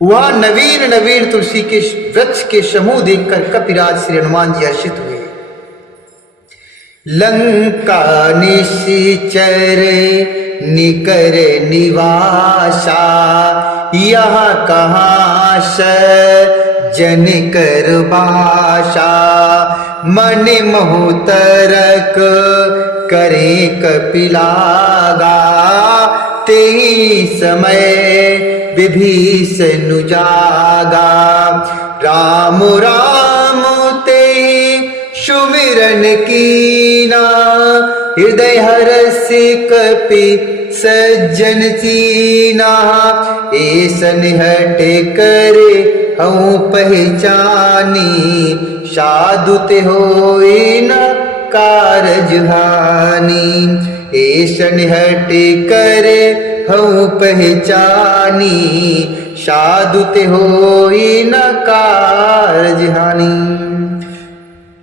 वहां नवीन नवीन तुलसी के वृक्ष के समूह देखकर कपिराज श्री हनुमान जी हर्षित हुए। लंका निश्चर निकर निवासा, यहाँ कहाँ जन कर बासा। मन मोह तरक करे कपिलागा, ते समय विभीषण जागा। राम राम ते सुमिरन कीना, हृदय हर्ष कपि सज्जन चीना। ऐसन हट करे हूँ पहचानी, साधु ते होए न कारज हानि। ऐसन हट करे हूँ पहचानी, साधु ते होए न कारज हानि।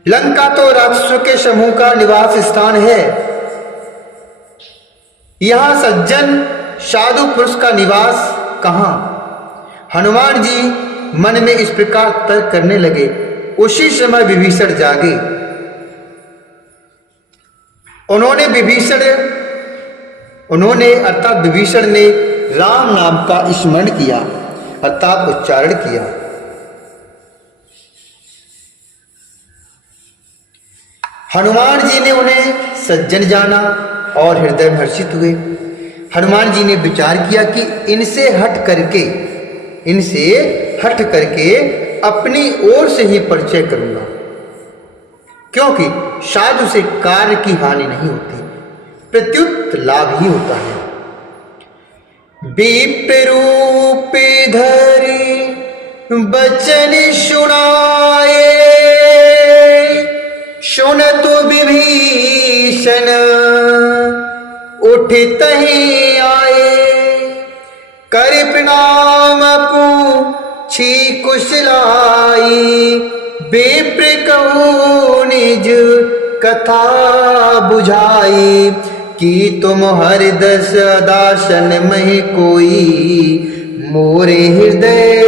लंका तो राक्षसों के समूह का निवास स्थान है। यहां सज्जन साधु पुरुष का निवास कहां? हनुमान जी मन में इस प्रकार तर्क करने लगे। उसी समय विभीषण जागे। अर्थात विभीषण ने राम नाम का स्मरण किया, अर्थात उच्चारण किया। हनुमान जी ने उन्हें सज्जन जाना और हृदय में हर्षित हुए। हनुमान जी ने विचार किया कि इनसे हट करके अपनी ओर से ही परिचय करूंगा, क्योंकि साधु से कार्य की हानि नहीं होती, प्रत्युत लाभ ही होता है। विप्र रूप धरि बचन सुनाए, सुनतु विभीषण उठितहि आए। कर प्रणाम पूछी कुशलाई, विप्र कहूँ निज कथा बुझाई। कि तुम हरि दस दासन महि कोई, मोरे हृदय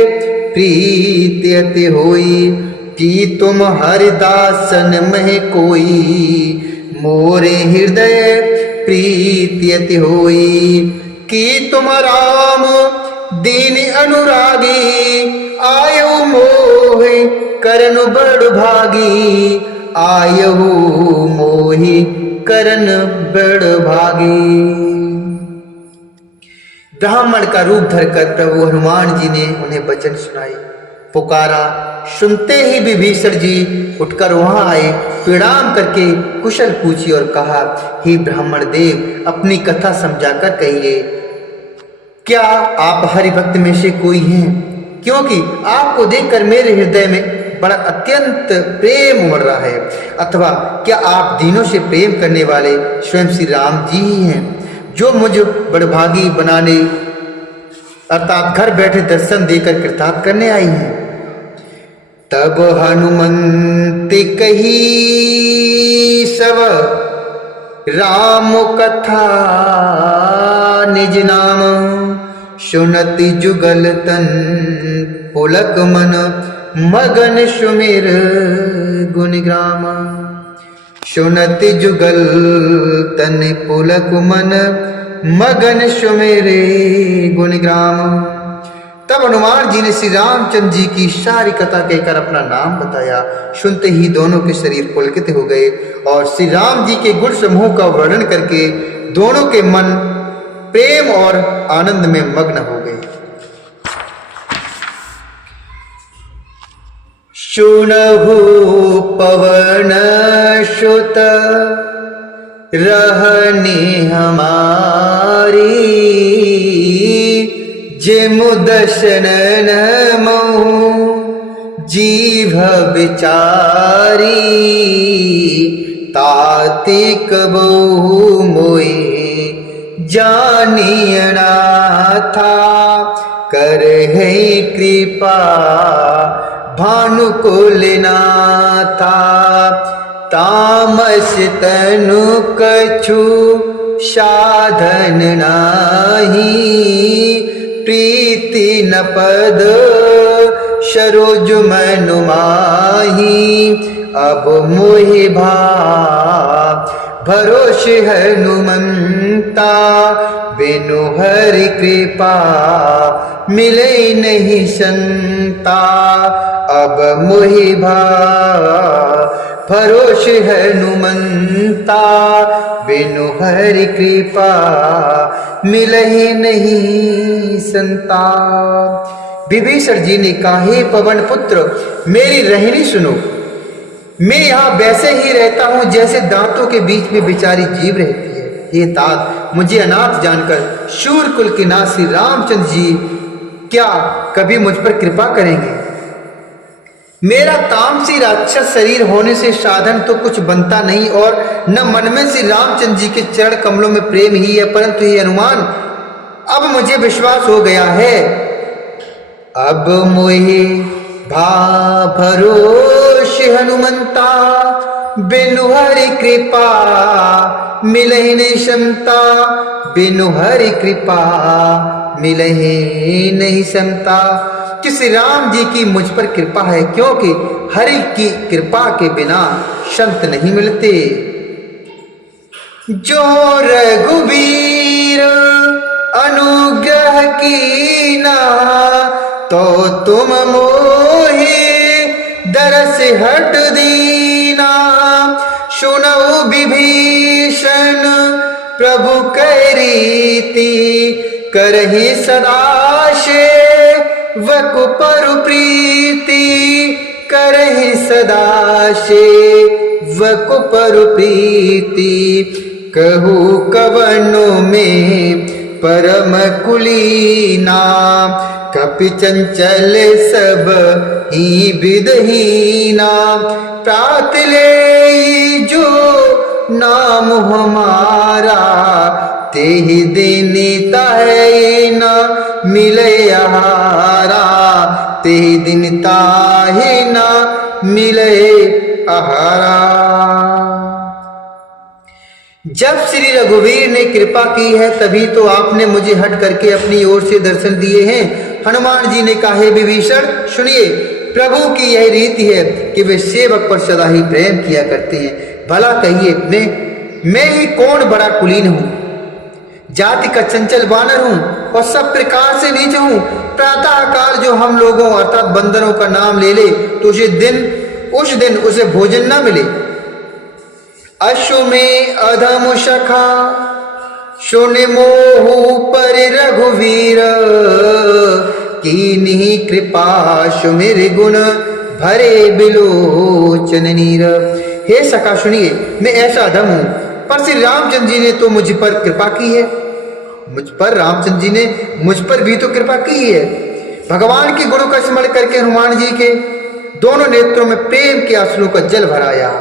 प्रीति अति होई। कि तुम हरिदासन मह कोई, मोरे हृदय प्रीति अति होई। कि तुम राम दीन अनुरागी, आयु मोहि करन बड़ भागी। आयु मोहि करन बड़ भागी। ब्राह्मण का रूप धरकर प्रभु हनुमान जी ने उन्हें वचन सुनाए, पुकारा। सुनते ही विभीषण जी उठकर वहां आए, प्रणाम करके कुशल पूछी और कहा, हे ब्राह्मण देव, अपनी कथा समझाकर कहिए, क्या आप हरि भक्त में से कोई हैं? क्योंकि आपको देखकर मेरे हृदय में बड़ा अत्यंत प्रेम उमड़ रहा है। अथवा क्या आप दीनों से प्रेम करने वाले स्वयं श्री राम जी ही हैं, जो मुझ बड़भागी बनाने अर्थात घर बैठे दर्शन देकर कृतार्थ करने आई हैं? तब हनुमंत कही सब राम कथा निज नाम। सुनति जुगल तन पुलक मन, मगन सुमिर गुणग्राम। सुनति जुगल तन पुलक मन, मगन सुमिर गुणग्राम। तब हनुमान जी ने श्री रामचंद्र जी की सारी कथा कहकर अपना नाम बताया। सुनते ही दोनों के शरीर पुलकित हो गए और श्री राम जी के गुण समूह का वर्णन करके दोनों के मन प्रेम और आनंद में मग्न हो गए। सुनहु पवन सुत रहनी हमारी, जिमु दशनन मोह जीभ बिचारी। तातिक बहु मोए जानियना था, कर है कृपा भानुकुल नाथा। तामस तनु कछु साधन नाही, प्रीति दीन पद सरोज मनु माही, अब मोहि भरोस हनुमंता, बिनु हरि कृपा मिले नहीं संता। अब मोहि भरोस हनुमंता, बिनु हरि कृपा मिलहि नहीं संता। विभीषण जी ने कहा, हे पवन पुत्र, मेरी रहनी सुनो। मैं यहाँ वैसे ही रहता हूँ जैसे दांतों के बीच में बेचारी जीव रहती है। हे तात, मुझे अनाथ जानकर शूर कुल के नाथ श्री रामचंद्र जी क्या कभी मुझ पर कृपा करेंगे? मेरा तामसी राक्षस शरीर होने से साधन तो कुछ बनता नहीं, और न मन में श्री रामचंद्र जी के चरण कमलों में प्रेम ही है। परंतु हे हनुमान, अब मुझे विश्वास हो गया है। अब मोहि भरोस हनुमंता, बिनु हरि कृपा मिलहि नहीं समता, बिनु हरि कृपा मिलहि नहीं समता। कि श्री राम जी की मुझ पर कृपा है, क्योंकि हरि की कृपा के बिना संत नहीं मिलते। जो रघुवीर अनुग्रह कीना, तो तुम मोहे दरस हट दीना। सुनऊ विभीषण प्रभु कह रीति, करहि सदा सेवक पर प्रीति, करहि सदा सेवक पर प्रीति। कहू कवनो में परम कुलीना, कपि चंचल सब ही विदहीना। प्रात ले जो नाम हमारा, तेहि दिन ताहे न मिले आहारा, तेहि दिन ताहे न मिले आहारा। जब श्री रघुवीर ने कृपा की है, तभी तो आपने मुझे हट करके अपनी ओर से दर्शन दिए हैं। हनुमान जी ने कहा, हे विभीषण सुनिए, प्रभु की यह रीति है कि वे सेवक पर सदा ही प्रेम किया करते हैं। भला कहिए, मैं ही कौन बड़ा कुलीन हूँ, जाति का चंचल वानर हूँ और सब प्रकार से नीच हूँ। प्रातः काल जो हम लोगों अर्थात बंदरों का नाम ले ले, तो उस दिन उसे भोजन न मिले। अश्व में अधम सखा, सुन मोहु पर रघुवीर, कीन्ही कृपा सुमिर गुण भरे बिलोचन नीर। हे सखा सुनिए, मैं ऐसा अधम हूं, पर श्री रामचंद्र जी ने तो मुझ पर कृपा की है। मुझ पर रामचंद्र जी ने मुझ पर भी तो कृपा की है। भगवान के गुणों का स्मरण करके हनुमान जी के दोनों नेत्रों में प्रेम के आंसुओं का जल भराया।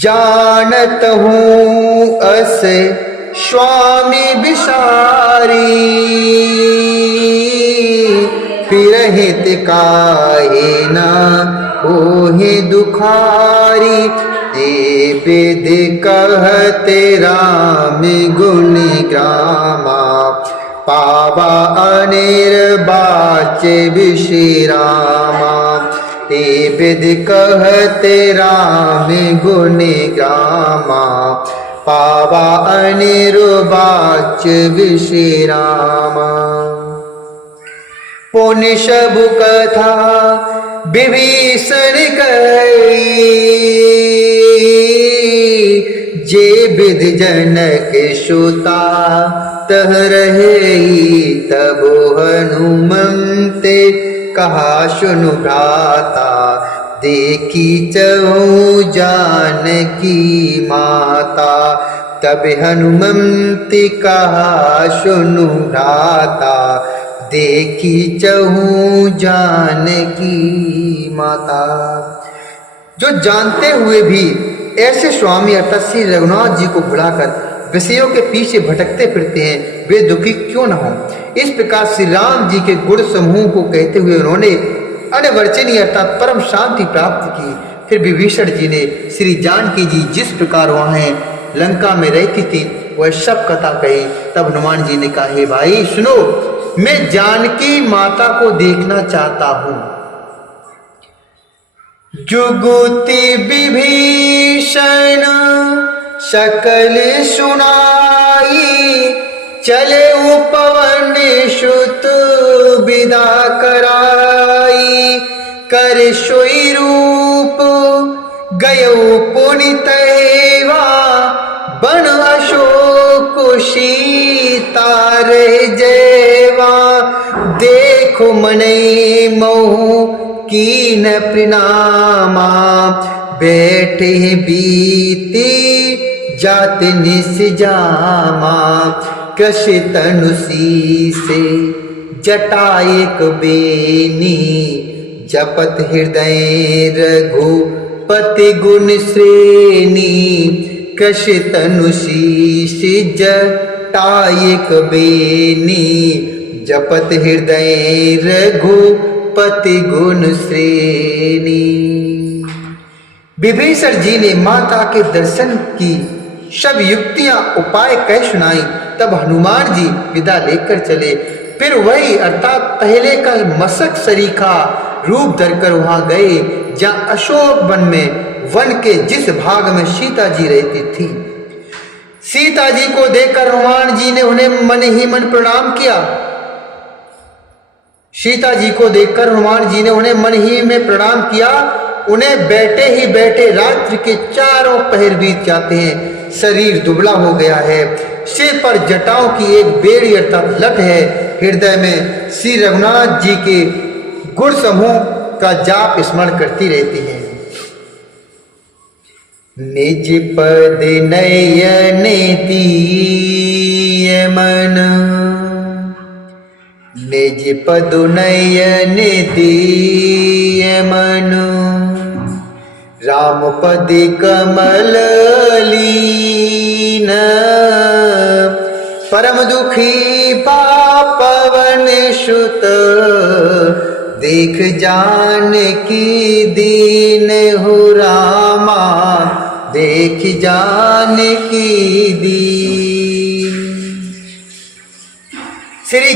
जानत हूँ अस स्वामी विसारी, फिरहित काहे न ओहे दुखारी। ते वेद कहते राम गुण ग्रामा, पावा अनिर्वाच विश्रामा। ते वेद कहते राम गुण ग्रामा, पावा अनिर्वाच विश्रामा। पुण्य सब कथा विभीषण कही, जे विद जनक सुता तह रहे। तब हनुमंते कहा सुनु भ्राता, देखी चहु जानकी माता। तब हनुमंत कहा सुनु भ्राता, देखी चहु जानकी माता। जो जानते हुए भी ऐसे स्वामी अर्थात श्री रघुनाथ जी को भुलाकर विषयों के पीछे भटकते फिरते हैं, वे दुखी क्यों न हो। इस प्रकार श्री राम जी के गुण समूह को कहते हुए उन्होंने अनिर्वचनीय अर्थात परम शांति प्राप्त की। फिर विभीषण जी ने श्री जानकी जी जिस प्रकार वहाँ लंका में रहती थी वह सब कथा कही। तब हनुमान जी ने कहा, हे भाई सुनो, मैं जानकी माता को देखना चाहता हूं। जुगुति विभीषण सकल सुनाई, चले उपवन सुत विदा कराई। कर सोई रूप गयो पुनितैवा, बन अशोक सीता रह जैवा। देखो मनै मोह कीन प्रणामा, बैठे बीती जात निसजामा। कश तनु से जटायक बेनी, जपत हृदय रघुपति गुण श्रेणी। कश तनु से जटायक बेनी, जपत हृदय रघुपति गुण श्रेणी। विभीषण जी ने माता के दर्शन की सब युक्तियां उपाय कह सुनाई। तब हनुमान जी विदा लेकर चले। फिर वही अर्थात पहले का मशक सरीखा रूप धरकर वहां गए जहां अशोक वन में वन के जिस भाग में सीता जी रहती थी। सीता जी को देखकर हनुमान जी ने उन्हें मन ही मन प्रणाम किया। सीता जी को देखकर हनुमान जी ने उन्हें मन ही में प्रणाम किया। उन्हें बैठे ही बैठे रात्रि के चारों पहर बीत जाते हैं। शरीर दुबला हो गया है, सिर पर जटाओं की एक बेड़ी अर्थात लट है। हृदय में श्री रघुनाथ जी के गुण समूह का जाप स्मरण करती रहती है। निज पद नयन तीय मन, निज पद नयन तीय मन। राम पद कमल लीन, परम दुखी पापवन सुत। देख जान की दीन हो रामा, देख जान की दीन। श्री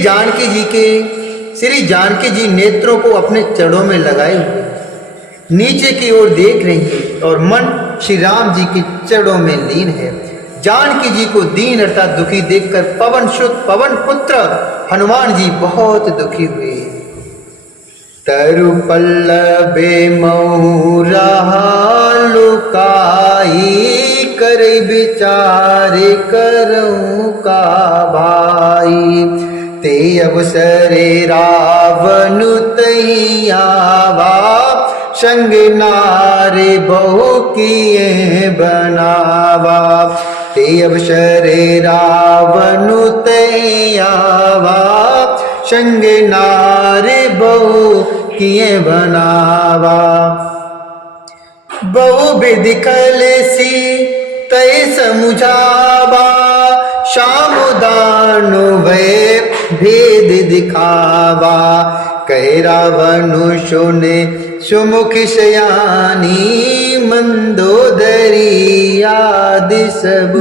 जानकी जी नेत्रों को अपने चरणों में लगाए हुए नीचे की ओर देख रही है और मन श्री राम जी के चरणों में लीन है। जानकी जी को दीन अर्थात दुखी देखकर पवन पुत्र हनुमान जी बहुत दुखी हुए। तरु पल्लवे महु लुकाई, कर विचार करऊं का भाई। ते अवसरे रावण तैयावा, संग नारी बहु किए बनावा। ते अवसरे रावण तैयावा, संग नारी बहु किए बनावा। बहु विधि कलसी तय समुझावा, श्याम दानु भय भेद दिखावा। कह रावण सुने सुमुख शयानी, मंदोदरी आदि सब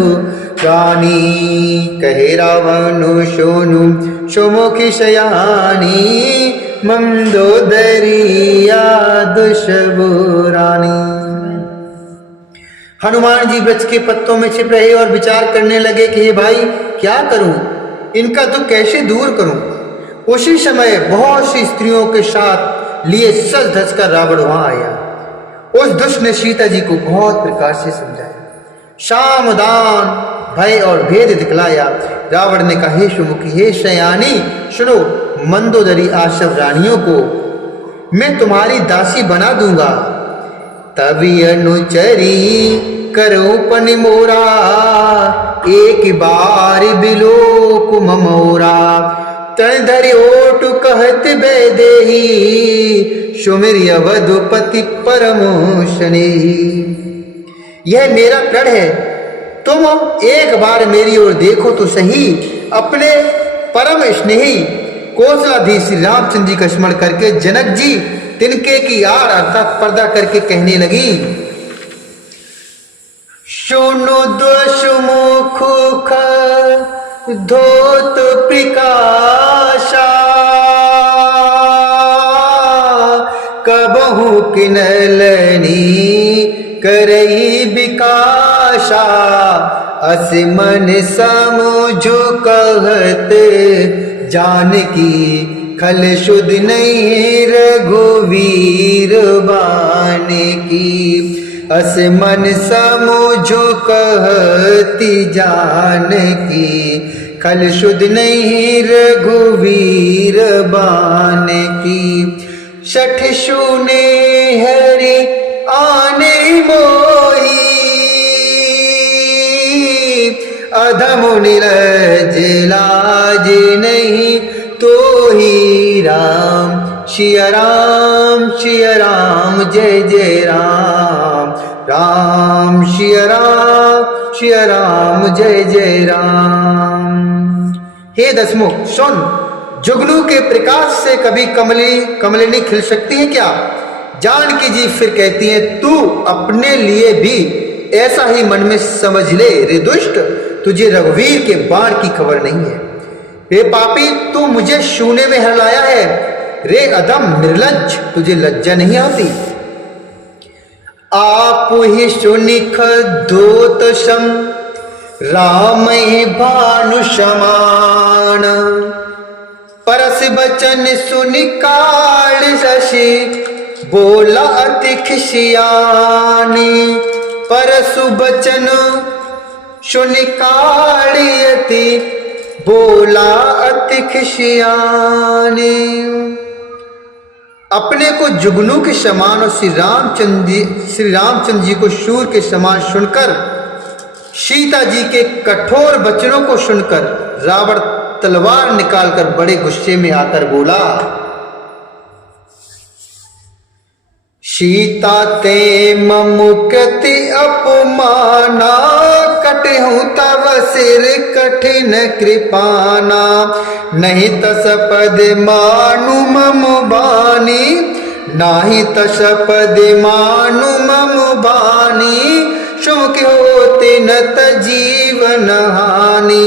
प्राणी। कह रावण सुनु सुमुख शयानी, मंदोदरी आदि सब रानी। हनुमान जी वृक्ष के पत्तों में छिप रहे और विचार करने लगे कि हे भाई क्या करूं, इनका दुख कैसे दूर करूं। उसी समय बहुत सी स्त्रियों के साथ लिए सज धज कर रावण वहां आया। उस दुष्ट ने सीता जी को बहुत प्रकार से समझाया, शाम दान भय और भेद दिखलाया। रावण ने कहा, हे सुमुखी, हे शयानी, सुनो, मंदोदरी आशव रानियों को मैं तुम्हारी दासी बना दूंगा। तभी अनुचरी करो पन मोरा, एक बार बिलोक ममोरा। तन धरि ओट कहत बेदेही, सुमिर अवधपति परम स्नेही। यह मेरा प्रण है, तुम एक बार मेरी ओर देखो तो सही। अपने परम स्नेही कौशलाधीश श्री रामचंद्र जी का स्मरण करके जनक जी तिनके की आड़ अर्थात पर्दा करके कहने लगी, सुनो दुष्मुख धोत प्रकाशा, कबहु किनलनी करई विकाशा, अस मन समझो कहत जानकी, खल शुद्ध नहीं रघुवीर बान की। अस मन समझो कहती जानकी, खल शुद्ध नहीं रघुवीर बान की। शठ शूने हरि आने मोही, अधम नीरज लाज नहीं तो ही राम। सिया राम जय जय राम, राम सिया राम जय जय राम। हे दशमुख सुन, जुगनू के प्रकाश से कभी कमलिनी खिल सकती है क्या? जानकी जी फिर कहती हैं, तू अपने लिए भी ऐसा ही मन में समझ ले रे दुष्ट, तुझे रघुवीर के बाण की खबर नहीं है। रे पापी, तू मुझे शून्य में हरलाया है। रे अधम निर्लज्ज, तुझे लज्जा नहीं आती? आप ही सुनिख दोत सम, राम ही भानु समान। परस बचन सुनि काल शशि, बोला अति खिसियानी। परसु बचन सुनि काल अति, बोला अति खिसियानी। अपने को जुगनू के समान और श्री रामचंद्र जी को शूर के समान सुनकर, सीता जी के कठोर वचनों को सुनकर रावण तलवार निकालकर बड़े गुस्से में आकर बोला, सीता ते मुक्ति अपमाना, कटहु तव सिर कठिन कृपाना। नहीं तस पद मानु मम बानी, नाही तस पद मानु मम बानी। शुभ होते नत जीवन हानि,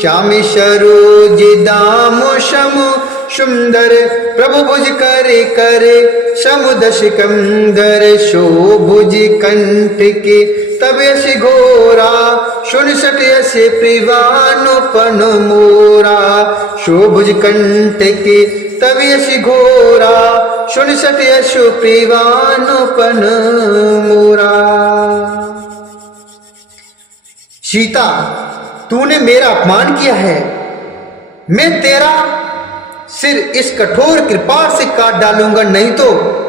श्याम सरोज दाम समु सुंदर। प्रभु भुज करे करे समुद सिकंदर, शोभुज कंठ के तब यश घोरा। सुन सट यश प्रिवानुपन मोरा, शोभुज कंठ के तब यश घोरा। सुन सट यश प्रिवानुपन मोरा। सीता, तूने मेरा अपमान किया है, मैं तेरा सिर इस कठोर कृपाण से काट डालूंगा, नहीं तो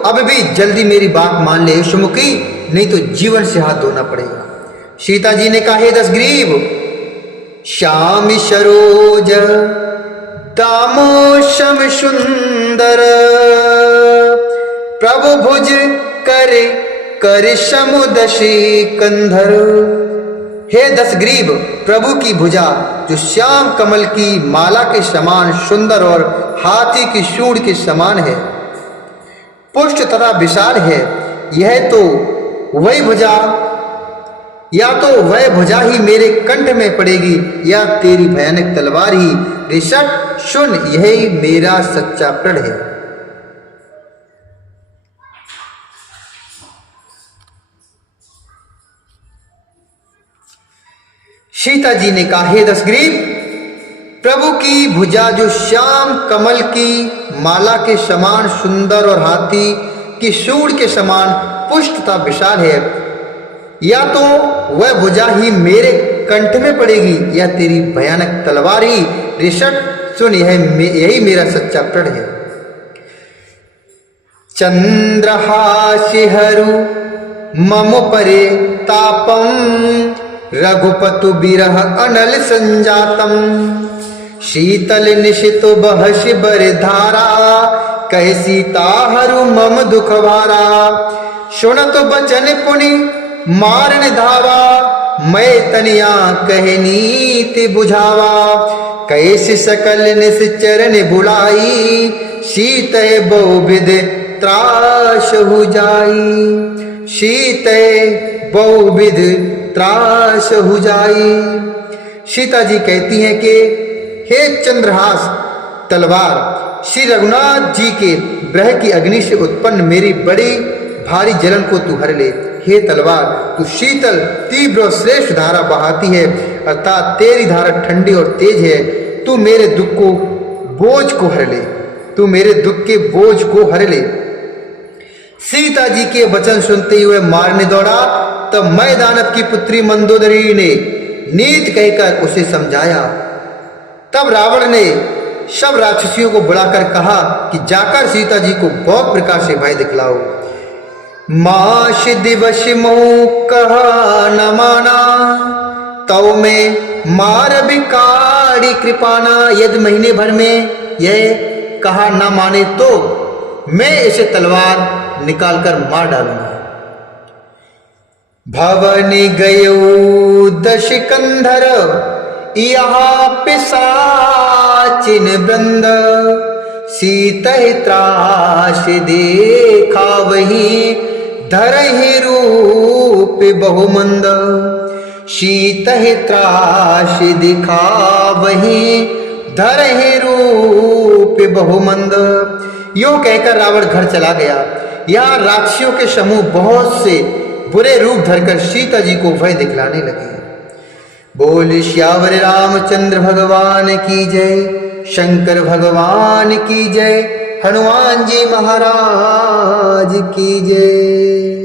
अब भी जल्दी मेरी बात मान ले सुमुखी, नहीं तो जीवन से हाथ धोना पड़ेगा। सीता जी ने कहा, हे दशग्रीव, श्याम सरोज दामो सम सुंदर। प्रभु भुज करे कर समुदशी कंधर। हे दशग्रीव, प्रभु की भुजा जो श्याम कमल की माला के समान सुंदर और हाथी की सूंड के समान है, पुष्ट तथा विशाल है, यह तो वही भुजा, या तो वह भुजा ही मेरे कंठ में पड़ेगी, या तेरी भयानक तलवार ही। ऋषभ सुन, यही मेरा सच्चा प्रण है। सीता जी ने कहा, हे दशग्रीव, प्रभु की भुजा जो श्याम कमल की माला के समान सुंदर और हाथी की सूंड के समान पुष्ट तथा विशाल है, या तो वह भुजा ही मेरे कंठ में पड़ेगी, या तेरी भयानक तलवार ही। ऋषभ सुन, यही मेरा सच्चा प्रण है। चंद्रहासि हरु मम परे तापम, रघुपतु बिरह अनल संजातम। शीतल निशितो बहसि बरधारा, कह सीता हरु मम दुख भारा। सुनत बचन पुनि मारन धावा, मैं तनिया कह नीति बुझावा। कैसे सकल निश्चरण बुलाई, शीत बहुविध त्रास हो जाई। शीत बहुविध त्रास हो जाई। सीता जी कहती हैं कि हे चंद्रहास तलवार, श्री रघुनाथ जी के ब्रह की अग्नि से उत्पन्न मेरी बड़ी भारी जलन को तू हर ले। हे तलवार, तू शीतल तीव्र और श्रेष्ठ धारा बहाती है, अर्थात तेरी धारा ठंडी और तेज है। तू मेरे दुख को बोझ को हर ले, तू मेरे दुख के बोझ को हर ले। सीता जी के वचन सुनते हुए मारने दौड़ा, तब मैं दानव की पुत्री मंदोदरी ने नीत कहकर उसे समझाया। तब रावण ने सब राक्षसियों को बुलाकर कहा कि जाकर सीता जी को बहुत प्रकार से भय दिखलाओ। माश दिवस मोह कहा न माना, तव में मार बिकारी कृपाना। यदि महीने भर में यह कहा न माने तो मैं इसे तलवार निकालकर मार डालूंगा। भवनि गयो दश कंधर, यहाँ पिशाचिन वृंद। सीतहि त्रास देखा वही, धरहि रूप बहुमंद। सीतहि त्रास दिखा वही, धरहि रूप बहुमंद। यो कहकर रावण घर चला गया। यहाँ राक्षसियों के समूह बहुत से बुरे रूप धरकर सीता जी को भय दिखलाने लगे। बोल श्यावर रामचंद्र भगवान की जय, शंकर भगवान की जय, हनुमान जी महाराज की जय।